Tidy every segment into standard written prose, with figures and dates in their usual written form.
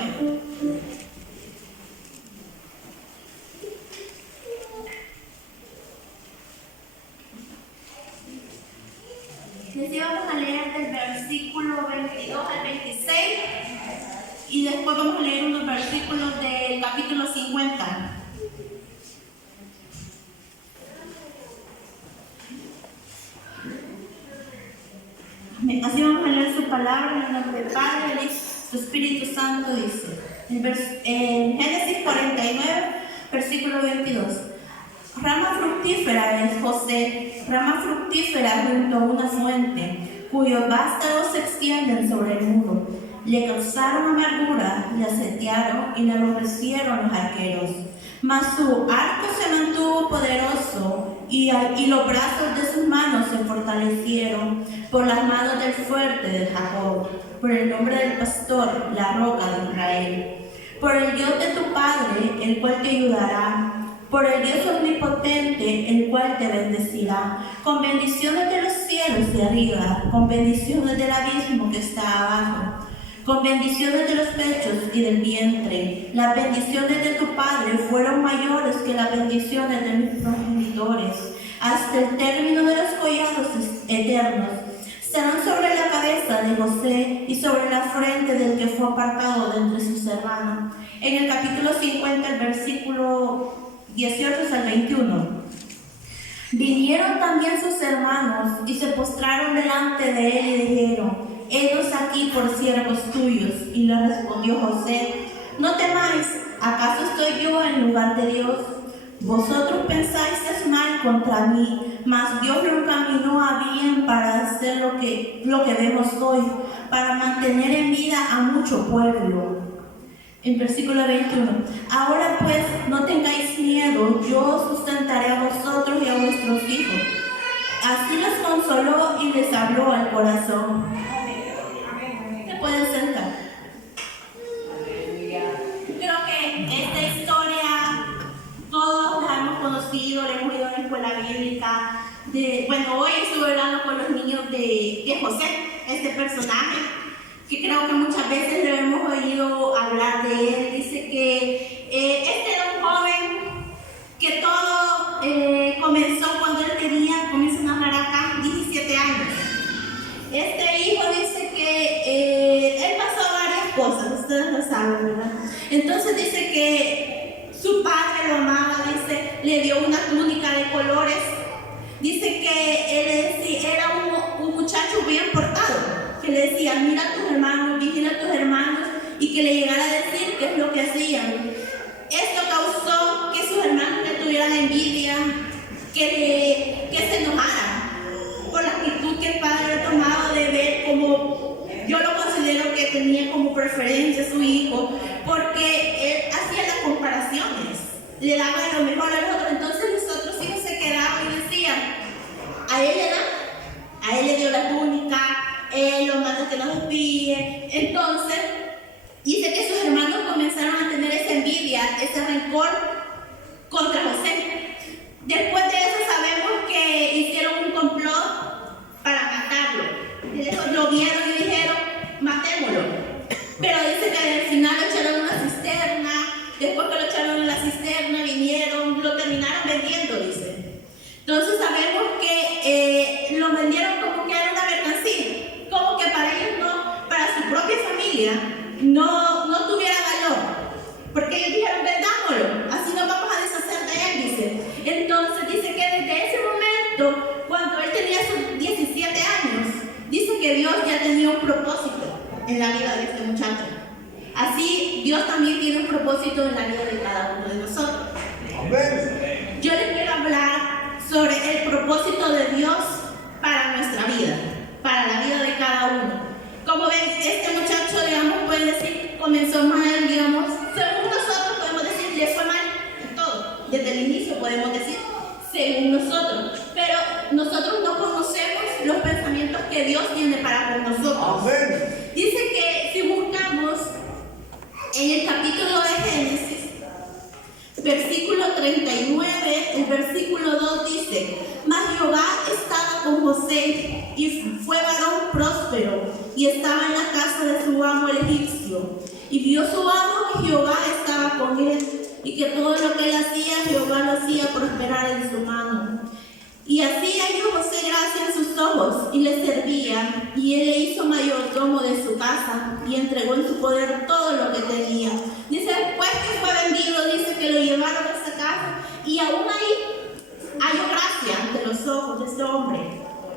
49. Después vamos a leer del versículo 22 al 26 y después vamos a leer unos versículos del capítulo 50. Así vamos a leer su palabra en el nombre del Padre, del Hijo, su Espíritu Santo, dice. En Génesis 49, versículo 22. Rama fructífera es José, rama fructífera junto a una fuente, cuyos vástagos se extienden sobre el muro. Le causaron amargura, le asediaron y le aborrecieron los arqueros. Mas su arco se mantuvo poderoso y los brazos de sus manos se fortalecieron por las manos del fuerte de Jacob, por el nombre del pastor, la roca de Israel. Por el Dios de tu Padre, el cual te ayudará. Por el Dios omnipotente, el cual te bendecirá, con bendiciones de los cielos de arriba, con bendiciones del abismo que está abajo, con bendiciones de los pechos y del vientre. Las bendiciones de tu Padre fueron mayores que las bendiciones de mis progenitores, hasta el término de los collados eternos. Serán sobre la cabeza de José y sobre la frente del que fue apartado de entre sus hermanos. En el capítulo 50, el versículo 18 al 21. Vinieron también sus hermanos y se postraron delante de él y dijeron: Henos aquí por siervos tuyos. Y le respondió José: No temáis, ¿acaso estoy yo en lugar de Dios? Vosotros pensáis mal contra mí, mas Dios lo encaminó a bien para hacer lo que vemos hoy, para mantener en vida a mucho pueblo. En versículo 21. Ahora pues, no tengáis miedo, yo sustentaré a vosotros y a vuestros hijos. Así les consoló y les habló al corazón. Se pueden sentar. Creo que esta historia todos la hemos conocido, la hemos ido a la escuela bíblica. Hoy estuve hablando con los niños de José, este personaje, que creo que muchas veces le hemos oído hablar de él. Dice que este era un joven que todo comenzó cuando él comienza a narrar acá, 17 años. Este hijo dice que él pasó varias cosas, ustedes lo saben, ¿verdad? Entonces dice que su padre lo amaba, dice, le dio una túnica de colores. Dice que él era un muchacho bien portado, que le decía: mira a tus hermanos, vigila a tus hermanos, y que le llegara a decir qué es lo que hacían. Esto causó que sus hermanos le tuvieran envidia, que se enojaran por la actitud que el padre había tomado de ver como, yo lo considero que tenía como preferencia a su hijo, porque él hacía las comparaciones, le daba lo mejor a los otros. Entonces los otros hijos se quedaban y decían: a él le dio la túnica, él lo manda que nos espíe. Entonces dice que sus hermanos comenzaron a tener esa envidia, ese rencor contra José. Después de eso sabemos que hicieron un complot para matarlo. Lo vieron y dijeron: matémoslo. Pero dice que al final lo echaron en una cisterna. Después que lo echaron en la cisterna, vinieron, lo terminaron vendiendo, dice. Entonces sabemos que lo vendieron como que era una mercancía, como que para ellos no, para su propia familia, no tuviera valor, porque ellos dijeron: vendámoslo, así nos vamos a deshacer de él, dice. Entonces dice que desde ese momento, cuando él tenía sus 17 años, dice que Dios ya tenía un propósito en la vida de este muchacho. Así Dios también tiene un propósito en la vida de cada uno de nosotros. Amén. Yo les quiero hablar sobre el propósito de Dios para nuestra vida, para la vida de cada uno. Como ven, este muchacho, digamos, pueden decir, comenzó mal, digamos, según nosotros podemos decir, le fue mal en todo. Desde el inicio podemos decir, según nosotros. Pero nosotros no conocemos los pensamientos que Dios tiene para con nosotros. Amén. Dice que si buscamos en el capítulo de Génesis, versículo 39, el versículo 2 dice: mas Jehová estaba con José, y fue varón próspero, y estaba en la casa de su amo el egipcio. Y vio su amo que Jehová estaba con él, y que todo lo que él hacía, Jehová lo hacía prosperar en su mano. Y así halló José gracia en sus ojos, y le servía, y él le hizo mayordomo de su casa, y entregó en su poder todo lo que tenía. Dice, después que fue vendido, dice que lo llevaron a esta casa, y aún ahí halló gracia ante los ojos de este hombre.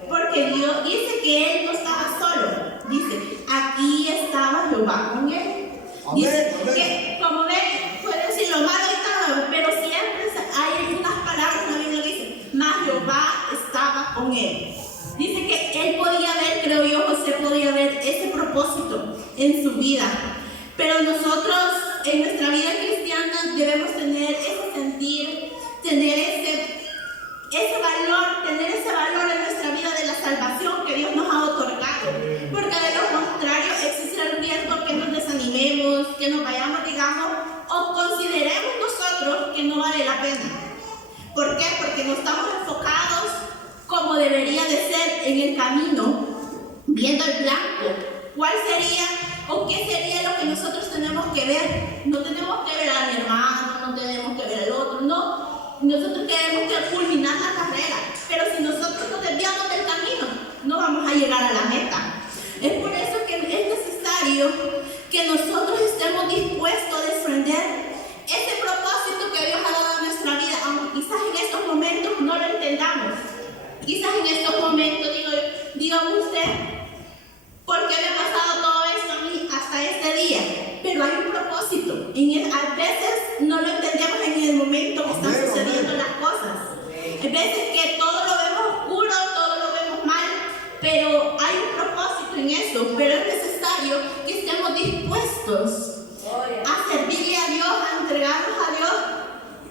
Porque Dios dice que él no estaba solo. Dice, aquí estaba Jehová con él. Dice que, como ven, puede decir lo malo y todo, pero siempre hay unas palabras en la Biblia que dice, mas Jehová estaba con él. Dice que él podía ver, creo yo, José podía ver ese propósito en su vida. Pero nosotros, en nuestra vida cristiana, debemos tener ese sentir, tener ese valor en nuestra vida de la salvación que Dios nos ha otorgado, porque de lo contrario existe el riesgo que nos desanimemos, que nos vayamos, digamos, o consideremos nosotros que no vale la pena. ¿Por qué? Porque no estamos enfocados como debería de ser en el camino, viendo el blanco. ¿Cuál sería o qué sería lo que nosotros tenemos que ver? No tenemos que ver a mi hermano, no tenemos que ver al otro, no. Nosotros tenemos que culminar la carrera, pero si nosotros nos desviamos del camino, no vamos a llegar a la meta. Es por eso que es necesario que nosotros estemos dispuestos a defender ese propósito que Dios ha dado a nuestra vida, aunque quizás en estos momentos no lo entendamos. Quizás en estos momentos diga usted, ¿por qué me ha pasado todo esto a mí hasta este día? Pero hay un propósito. A veces no lo entendemos en el momento que están sucediendo las cosas. Hay veces que todo lo vemos oscuro, todo lo vemos mal, pero hay un propósito en eso. Pero es necesario que estemos dispuestos a servirle a Dios, a entregarnos a Dios,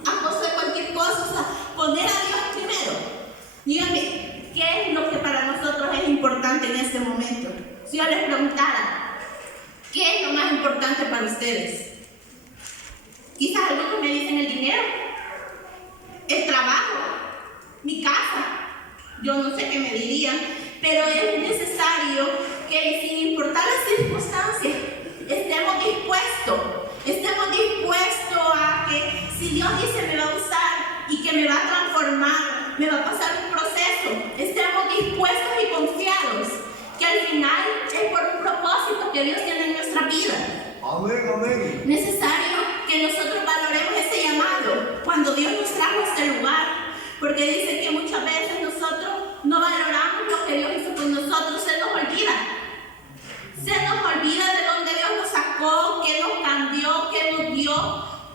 a hacer cualquier cosa, a poner a Dios primero. Díganme, ¿qué es lo que para nosotros es importante en este momento? Si yo les preguntara, ¿qué es lo más importante para ustedes? Quizás algunos me dicen el dinero, el trabajo, mi casa. Yo no sé qué me dirían, pero es necesario que sin importar las circunstancias, estemos dispuestos a que si Dios dice me va a usar y que me va a transformar, me va a pasar un proceso, estemos dispuestos y confiados que al final es por un propósito que Dios tiene en nuestra vida. Amén, amén. Necesario que nosotros valoremos ese llamado cuando Dios nos trajo a este lugar, porque dice que muchas veces nosotros no valoramos lo que Dios hizo con nosotros, se nos olvida de dónde Dios nos sacó, que nos cambió, que nos dio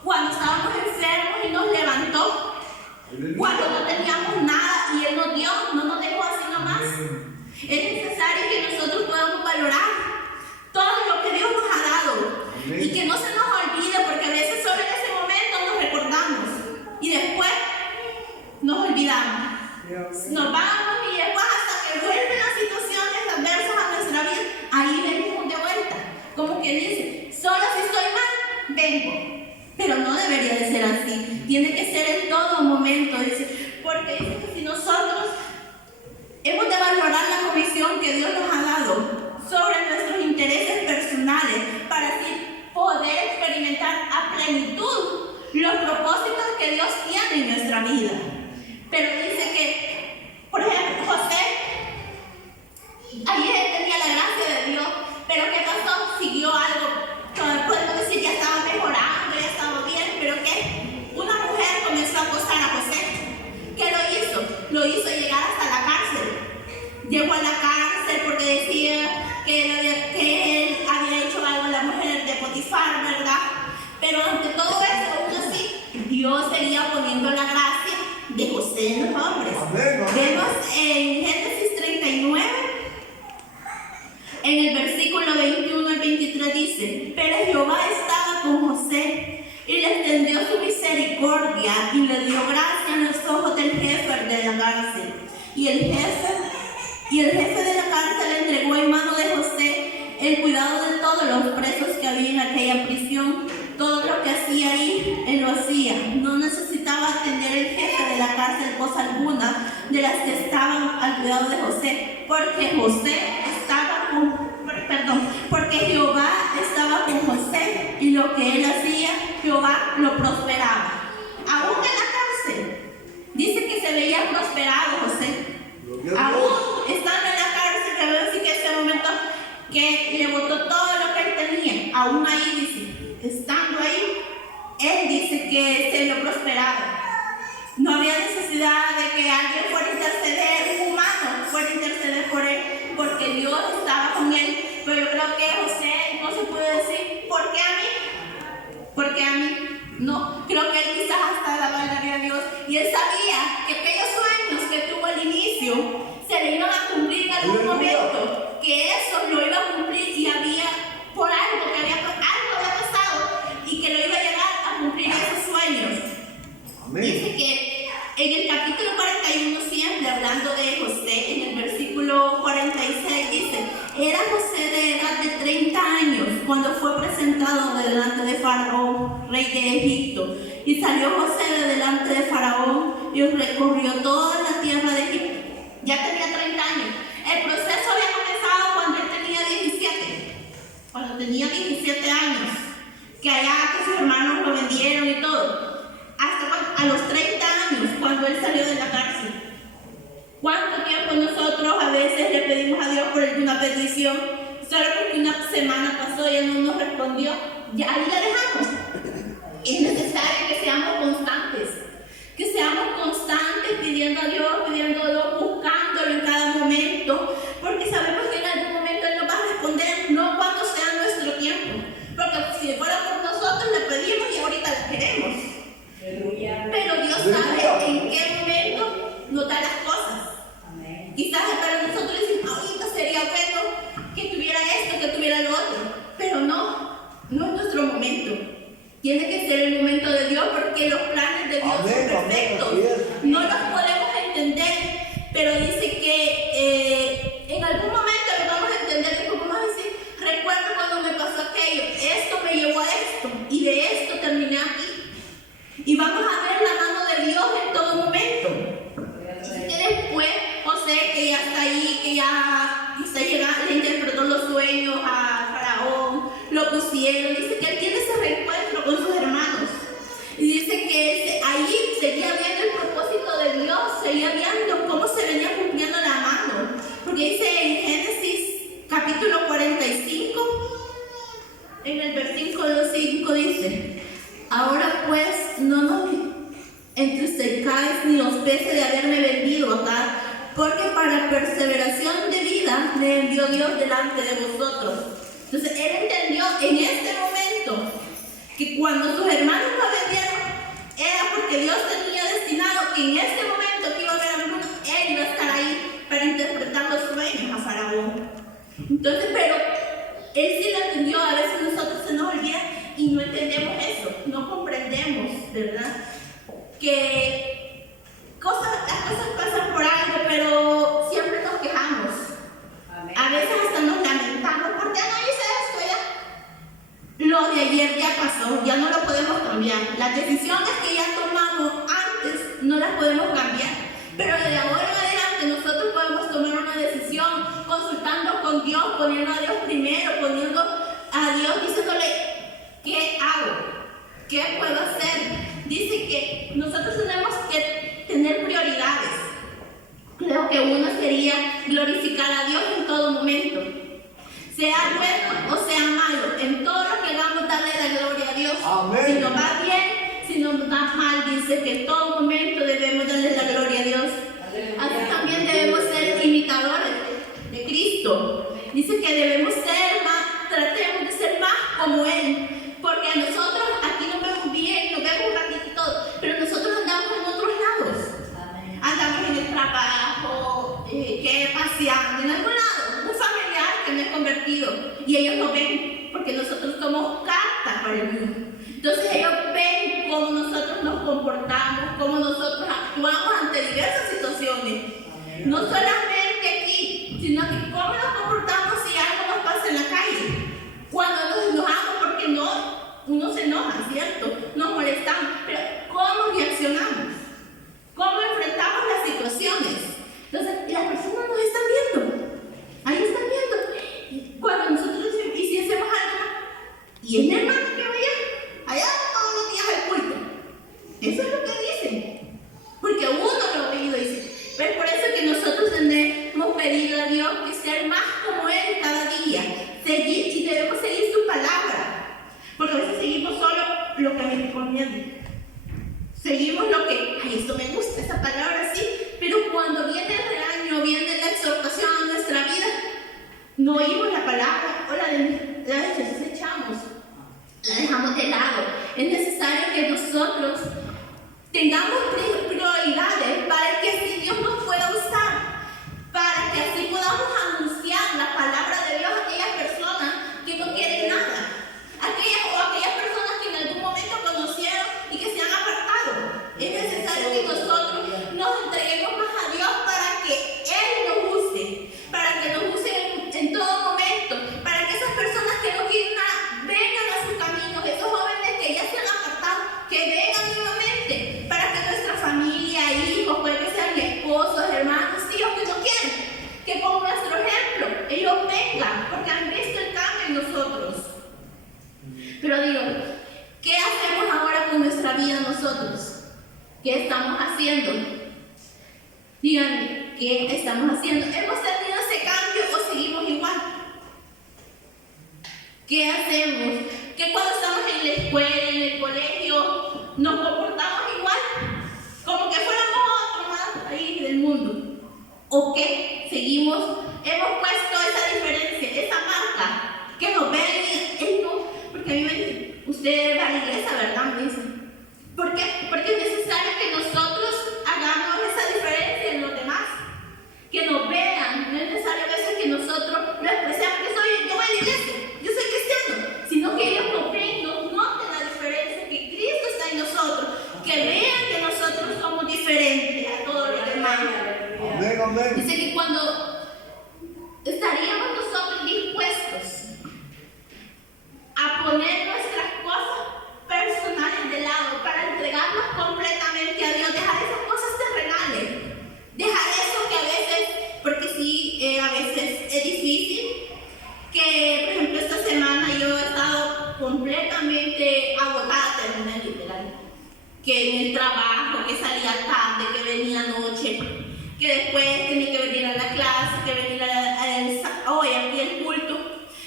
cuando estábamos enfermos y nos levantó, cuando no teníamos nada y Él nos dio, no nos dejó así nomás. Es necesario que nosotros podamos valorar todo lo que Dios nos ha dado. Amén. Y que no se nos olvide, porque a veces solo en ese momento nos recordamos y después nos olvidamos. Nos vamos y después hasta que vuelven las situaciones adversas a nuestra vida, ahí venimos de vuelta. Como que dice, solo si estoy mal, vengo. Pero no debería de ser así. Tiene que ser en todo momento, dice, porque dice que si nosotros hemos de valorar la comisión que Dios nos ha dado sobre nuestros intereses personales para así poder experimentar a plenitud los propósitos que Dios tiene en nuestra vida. Pero dice que, por ejemplo, José, ayer tenía la gracia de Dios, pero ¿qué pasó? Siguió algo. Podemos decir, ya estaba mejorando, ya estaba bien, pero que una mujer comenzó a acosar a José. ¿Qué lo hizo? Lo hizo llegar hasta la cárcel. Llegó a la cárcel porque decía que él había hecho algo a la mujer de Potifar, ¿verdad? Pero ante todo eso, aún así, Dios seguía poniendo la gracia de José en los hombres. Vemos en Génesis 39, en el versículo 21 al 23 dice, pero Jehová estaba con José y le extendió su misericordia y le dio gracia en los ojos del jefe de la cárcel. Y el jefe de la cárcel le entregó en mano de José el cuidado de todos los presos que había en aquella prisión. Todo lo que hacía ahí, él lo hacía. No necesitaba atender el jefe de la cárcel cosa alguna de las que estaban al cuidado de José, porque Jehová estaba con José que le botó todo lo que él tenía. Aún ahí dice, estando ahí, él dice que se vio prosperado. No había necesidad de que alguien fuera a interceder, un humano fuera a interceder por él, porque Dios estaba con él. Pero yo creo que José no se puede decir, ¿por qué a mí? ¿Por qué a mí? No, creo que él quizás hasta daba gloria a Dios. Y él sabía que aquellos sueños que tuvo al inicio se le iban a cumplir en algún momento, que eso lo iba a cumplir y había por algo, que algo había pasado y que lo iba a llevar a cumplir esos sueños. Amén. Dice que en el capítulo 41, siempre hablando de José, en el versículo 46 dice, era José de edad de 30 años cuando fue presentado delante de Faraón, rey de Egipto. Y salió José de delante de Faraón y recorrió toda la tierra de Egipto. Ya tenía 30 años. El proceso había comenzado cuando él tenía 17. Cuando tenía 17 años. Que allá que sus hermanos lo vendieron y todo. Hasta a los 30 años, cuando él salió de la cárcel. ¿Cuánto tiempo nosotros a veces le pedimos a Dios por alguna petición? Solo porque una semana pasó y él no nos respondió, ya ahí la dejamos. Es necesario que seamos constantes. Que seamos constantes pidiendo a Dios, buscándolo en cada momento. Porque sabemos que en algún momento Él nos va a responder, no cuando sea nuestro tiempo. Porque si fuera por nosotros le pedimos y ahorita la queremos. Pero Dios sabe en qué momento nos da las cosas. Amén. Quizás para nosotros decimos, ahorita sería bueno que tuviera esto, que tuviera lo otro. Pero no es nuestro momento. Tiene que ser el momento de Dios porque los planes de Dios son perfectos. No los podemos entender, pero dice que en algún momento lo vamos a entender y vamos a decir, recuerdo cuando me pasó aquello, esto me llevó a esto y de esto terminé aquí. Y vamos a ver la mano de Dios en todo momento. Y después José, que ya está ahí, que ya le interpretó los sueños a Faraón, lo pusieron, dice que él tiene ese reencuentro con sus hermanos. Y dice que ahí seguía viendo el propósito de Dios, seguía viendo cómo se venía cumpliendo la mano. Porque dice en Génesis capítulo 45, en el versículo 5 dice, ahora pues no nos entristezcáis ni os pese de haberme vendido acá, porque para perseveración de vida me envió Dios delante de vosotros. Entonces él entendió en este momento que cuando sus hermanos lo vendieron era porque Dios tenía destinado que en este momento que iba a haber alguno, él iba a estar ahí para interpretar los sueños a Faraón. Entonces, pero él sí lo entendió. A veces nosotros se nos olvida y no entendemos eso, no comprendemos, ¿verdad? Que las cosas pasan por algo, pero siempre nos quejamos. Amén. A veces hasta nos lamentamos, ¿por qué no hice esto ya? Lo de ayer ya pasó, ya no lo podemos cambiar. Las decisiones que ya tomamos antes no las podemos cambiar, pero de ahora en adelante nosotros podemos tomar una decisión consultando con Dios, poniendo a Dios primero, poniendo a Dios, diciéndole, ¿qué hago? ¿Qué puedo hacer? Dice que nosotros tenemos que tener prioridades. Creo que uno sería glorificar a Dios en todo momento. Sea bueno o sea malo, en todo lo que hagamos darle la gloria a Dios. Amén. Si nos va bien, si nos va mal, dice que en todo momento debemos darle la gloria a Dios. Así también debemos ser imitadores de Cristo. Dice que debemos ser más, tratemos de ser más como Él. Porque a nosotros aquí nos vemos bien, nos vemos un ratito y todo, pero nosotros andamos en otros lados. Amén. Andamos en el trabajo, que paseando, en algún lado, un familiar que me he convertido. Y ellos lo ven, porque nosotros somos cartas para el mundo. Entonces ellos ven cómo nosotros nos comportamos, cómo nosotros actuamos ante diversas situaciones. Amén. No solamente aquí, sino que cómo nos comportamos si algo nos pasa en la calle. Cuando nos enojamos, porque uno se enoja, ¿cierto? Nos molestamos, pero ¿cómo reaccionamos? ¿Cómo enfrentamos las situaciones? Entonces, las personas nos están viendo. Ahí están viendo. Cuando nosotros decimos, ¿y si hacemos algo más? ¿Y es mi hermano que va allá todos los días al culto? Eso es lo que dicen. Porque uno lo ha oído y dice. Pero por eso que nosotros hemos pedido a Dios que sea poniendo. Seguimos lo que, ay, esto me gusta, esa palabra sí, pero cuando viene el regaño, viene la exhortación a nuestra vida, no oímos la palabra o la desechamos, la dejamos de lado. Es necesario que nosotros tengamos prioridades para que si Dios nos pueda usar, para que así podamos anunciar la palabra de Dios a aquellas personas que no quieren nada, aquellas personas que en algún momento conocieron y que se han apartado. Es necesario que nosotros nos entreguemos más a Dios para que Él nos use, para que nos use en todo momento, para que esas personas que no quieren nada vengan a sus caminos, esos jóvenes que ya se han apartado, que vengan nuevamente, para que nuestra familia, hijos, puede que sean esposos, hermanos, hijos que no quieren, que con nuestro ejemplo ellos vengan, porque han visto el cambio en nosotros. Pero digo, ¿qué hacemos ahora con nuestra vida nosotros? ¿Qué estamos haciendo? Díganme, ¿qué estamos haciendo? ¿Hemos tenido ese cambio o seguimos igual? ¿Qué hacemos? ¿Que cuando estamos en la escuela, en el colegio, nos comportamos igual? Como que fuéramos otro más ahí del mundo. ¿O qué? Seguimos, hemos puesto esa diferencia, esa marca, que nos ven y no, porque a mí me dicen, usted va a la iglesia, ¿verdad? Me dicen. ¿Por qué? Porque es necesario que nosotros hagamos esa diferencia en los demás, que nos vean. No es necesario a veces que nosotros lo expresemos, que yo voy a la iglesia, yo soy cristiano, sino que ellos nos ven, nos noten la diferencia, que Cristo está en nosotros, que vean que nosotros somos diferentes a todos los demás. Amén, amén. Dice que cuando estaríamos nosotros dispuestos a poner nuestras cosas personales de lado para entregarnos completamente a Dios, dejar esas cosas terrenales, dejar eso que a veces, porque sí, a veces es difícil, que por ejemplo esta semana yo he estado completamente agotada, terminé literal, que en el trabajo, que salía tarde, que venía anoche, que después tenía que venir a la clase, que venir hoy aquí el culto,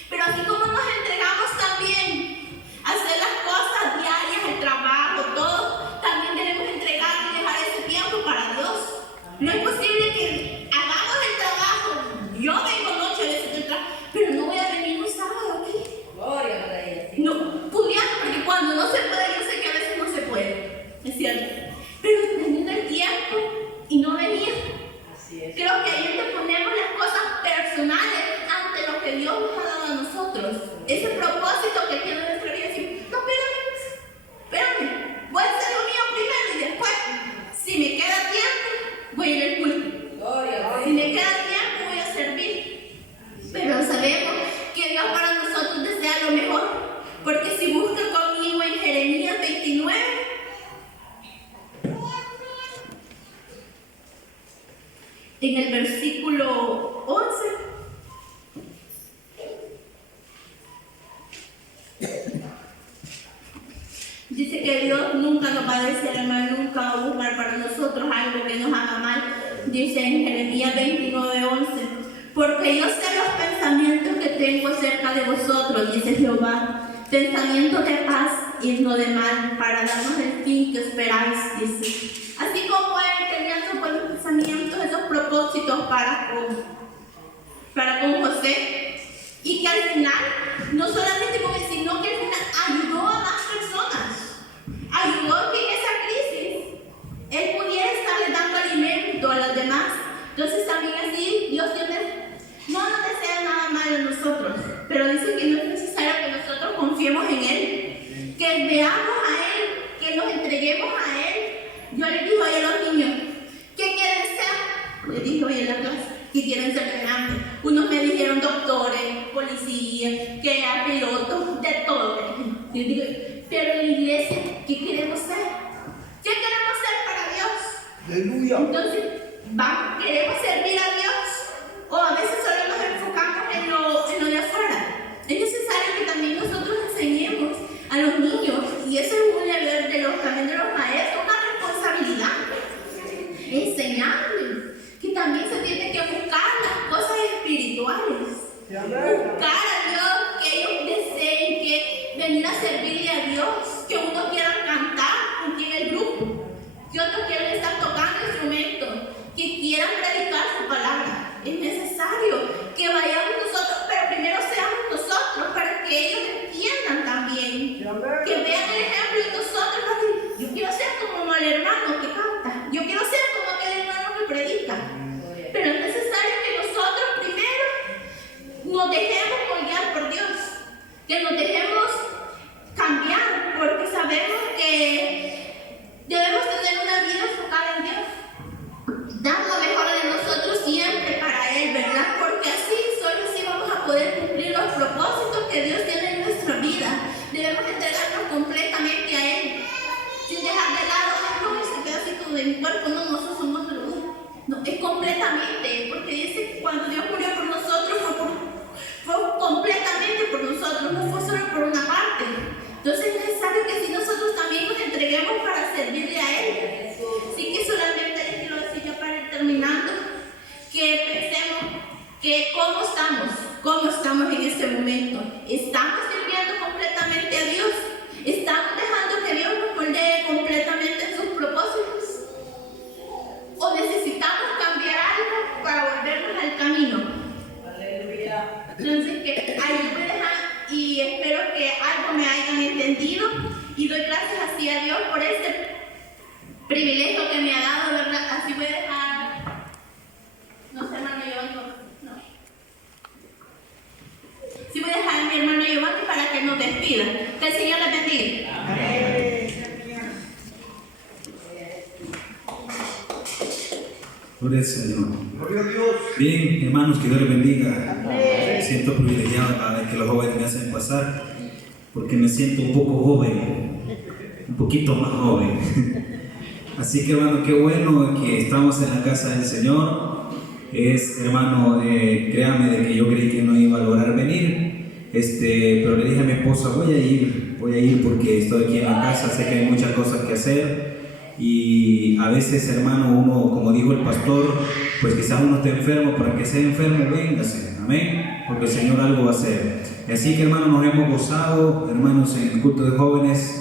pero así como nos entregamos también a hacer las cosas diarias, el trabajo, todo, también debemos entregar y dejar ese tiempo para Dios. No es posible que hagamos el trabajo, yo vengo noche de ese trabajo, pero no voy a venir un sábado aquí. Gloria a Dios. No, pudiendo, porque cuando no se puede, yo sé que a veces no se puede, es cierto, pero teniendo el tiempo y no venir. Así es. Creo que ahí es donde ponemos las cosas personales ante lo que Dios nos ha dado a nosotros. Ese propósito que tiene nuestra vida. Decir, no, espérame, voy a hacer lo mío primero y después, si me queda tiempo, voy a ir al culto. Gloria a Dios. Si me queda tiempo, voy a servir. Pero sabemos que Dios para nosotros desea lo mejor, porque si buscan conmigo en Jeremías 29, en el versículo 11, dice que Dios nunca nos va a decir mal, nunca va a buscar para nosotros algo que nos haga mal. Dice en Jeremías 29:11, porque yo sé los pensamientos que tengo acerca de vosotros, dice Jehová, pensamientos de paz y no de mal, para darnos el fin que esperáis, dice. Así como Él tenía esos buenos pensamientos, esos propósitos para con José, y que al final, no solamente con él, sino que al final ayudó a más personas, ayudó que en esa crisis Él pudiera estarle dando alimento a las demás. Entonces también así, Dios no nos desea nada malo a nosotros, pero dice que no es necesario que nosotros confiemos en Él, que veamos a Él, que nos entreguemos a Él. Yo les dije hoy a los niños, ¿qué quieren ser? Les dije hoy en la clase, que quieren ser grandes. Unos me dijeron doctores, policías, que eran pilotos, de todo. Yo digo, pero en la iglesia, ¿qué queremos ser? ¿Qué queremos ser para Dios? Aleluya. Entonces, ¿queremos servir a Dios? O a veces solo nos enfocamos en lo de afuera. Es necesario que también nosotros enseñemos a los niños, y eso es un deber también de los maestros, una responsabilidad, enseñarles que también se tiene que buscar las cosas espirituales, buscar a Dios, que ellos deseen que venir a servirle a Dios, que uno quiera cantar quieran predicar su palabra. Es necesario que vayamos nosotros, pero primero seamos nosotros para que ellos entiendan también, que vean el ejemplo de nosotros. Yo quiero ser como el hermano que canta, yo quiero ser como aquel hermano que predica, pero es necesario que nosotros primero nos dejemos moldear por Dios, que nos dejemos cambiar, porque sabemos que debemos tener una vida enfocada en Dios, dar lo mejor de nosotros siempre para Él, ¿verdad? Porque solo así vamos a poder cumplir los propósitos que Dios tiene en nuestra vida. Debemos entregarnos completamente a Él, sin dejar de lado, no, ese pedacito de mi cuerpo, no, nosotros somos los. No, es completamente, porque dice que cuando Dios murió por nosotros fue completamente por nosotros, no fue solo por una parte. Entonces es necesario que si nosotros también nos entreguemos para servirle a Él. Así que solamente les quiero decir ya para ir terminando, que pensemos que cómo estamos en este momento. ¿Estamos sirviendo completamente a Dios? ¿Estamos dejando que Dios nos moldee completamente en sus propósitos? ¿O necesitamos cambiar algo para volvernos al camino? Aleluya. Entonces, que ahí voy a dejar y espero que algo me hayan entendido y doy gracias así a Dios por este privilegio que me ha dado, ¿verdad? Así voy a dejar, no sé, hermano Giovanni, no. Sí voy a dejar a mi hermano Giovanni para que nos despida. Que el Señor les bendiga. Gloria al Señor. Gloria a Dios. Bien, hermanos, que Dios les bendiga. Me siento privilegiado cada vez que los jóvenes me hacen pasar, porque me siento un poco joven, un poquito más joven. Así que, hermano, qué bueno que estamos en la casa del Señor. Hermano, créame de que yo creí que no iba a lograr venir, pero le dije a mi esposa, voy a ir porque estoy aquí en la casa, sé que hay muchas cosas que hacer. Y a veces, hermano, uno, como dijo el pastor, pues quizás uno esté enfermo, para que sea enfermo, véngase, amén, porque el Señor algo va a hacer. Así que, hermano, nos hemos gozado, hermanos, en el culto de jóvenes.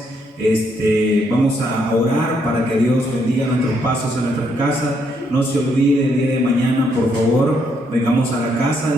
Vamos a orar para que Dios bendiga nuestros pasos en nuestras casas. No se olvide el día de mañana, por favor, vengamos a la casa.